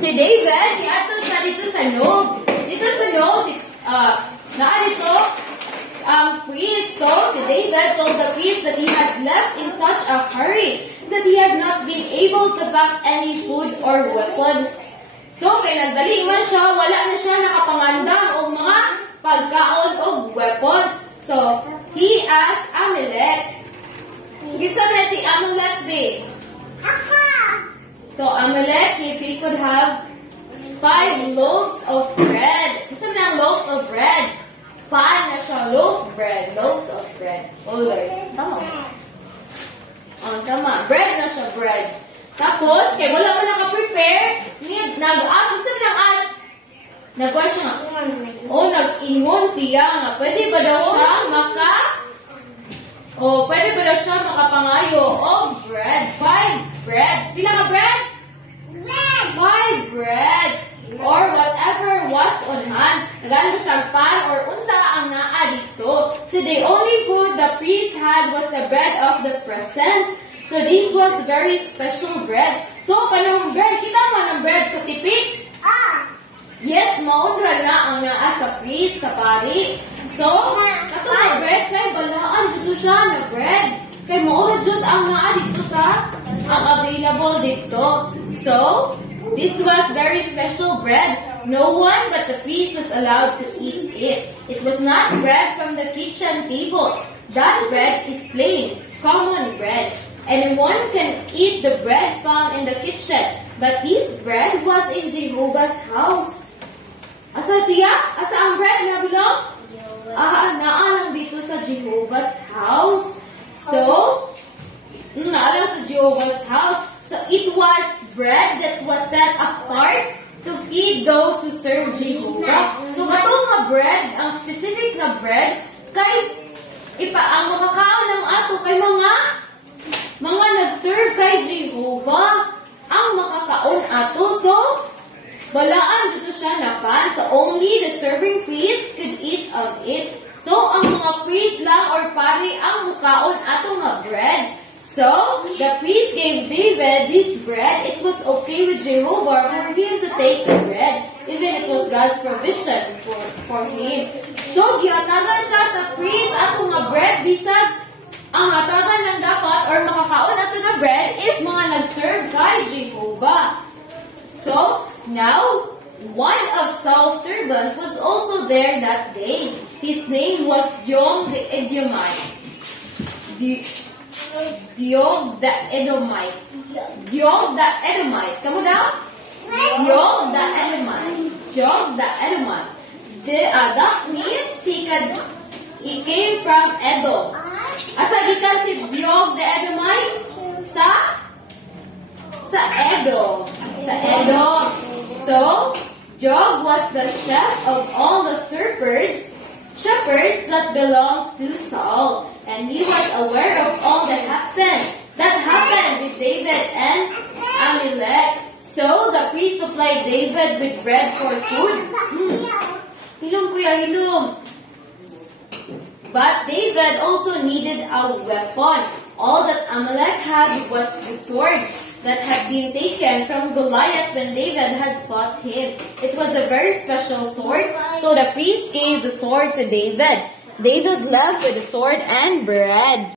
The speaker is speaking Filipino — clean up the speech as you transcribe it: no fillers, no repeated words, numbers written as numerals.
Si David, ato siya dito sa Nob. Dito sa Nob, dito, priest. So, si David told the priest that he had left in such a hurry that he had not been able to pack any food or weapons. So, kay nagdali man siya, wala na siya nakapangandam o mga pagkaon o weapons. So, he asked Amalek. Sige, sabi na si Amalek, babe. So, Amalek, if he could have 5 loaves of bread. Sabi na loaves of bread. Pan na siya, loaves of bread. Alright, tama. Tama. Bread na siya, bread. Tapos, kaya wala pa naka-prepare, nag-ask, sabi ng ask, nag-what siya nga? Nag-ingon siya nga. Pwede ba daw siya makapangayo of bread? 5 breads. Pila ka breads? 5 breads. Or whatever was on hand. Nagano siyang pan or unsa ang naa dito. So the only food the priest had was the bread of the presence. So this was very special bread. So kanang bread, kita mo ng bread sa tipik? Yes, maunra na ang naa sa priest, sa pari. So, kato na bread, kay balaan dito siya na bread. Kay maunra dyan ang naa dito sa ang available dito. So, this was very special bread. No one but the priest was allowed to eat it. It was not bread from the kitchen table. That bread is plain, common bread. Anyone can eat the bread found in the kitchen. But this bread was in Jehovah's house. Asa siya? Asa ang bread na bilong? Naalang dito sa Jehovah's house. So, naalang sa Jehovah's house. So, it was bread that was set apart to feed those who serve Jehovah. So, katong nga bread, ang specific na bread, kay ang makakaon ng ato kay mga nag-serve kay Jehovah, ang makakaon ato. So, balaan dito siya na pan. So, only the serving priest could eat of it. So, ang mga priest lang or pari ang mukaon ato nga bread. So, the priest gave David this bread. It was okay with Jehovah for him to take the bread. Even it was God's provision for him. So, gihatagan siya sa priest ato nga bread. Bisag, ang hatagan ng dapat or makakaon ato na bread is mga nag-serve kay Jehovah. So, now, one of Saul's servants was also there that day. His name was Joab the Edomite. Joab the Edomite. Come down. Joab the Edomite. That means he came from Edom. Asa gikan si Joab the Edomite? Sa Edom. So, Joab was the chef of all the shepherds that belonged to Saul. And he was aware of all that happened with David and Amalek. So, the priest supplied David with bread for food. Hilom kuya, hilom. But David also needed a weapon. All that Amalek had was the sword that had been taken from Goliath when David had fought him. It was a very special sword, so the priest gave the sword to David. David left with the sword and bread.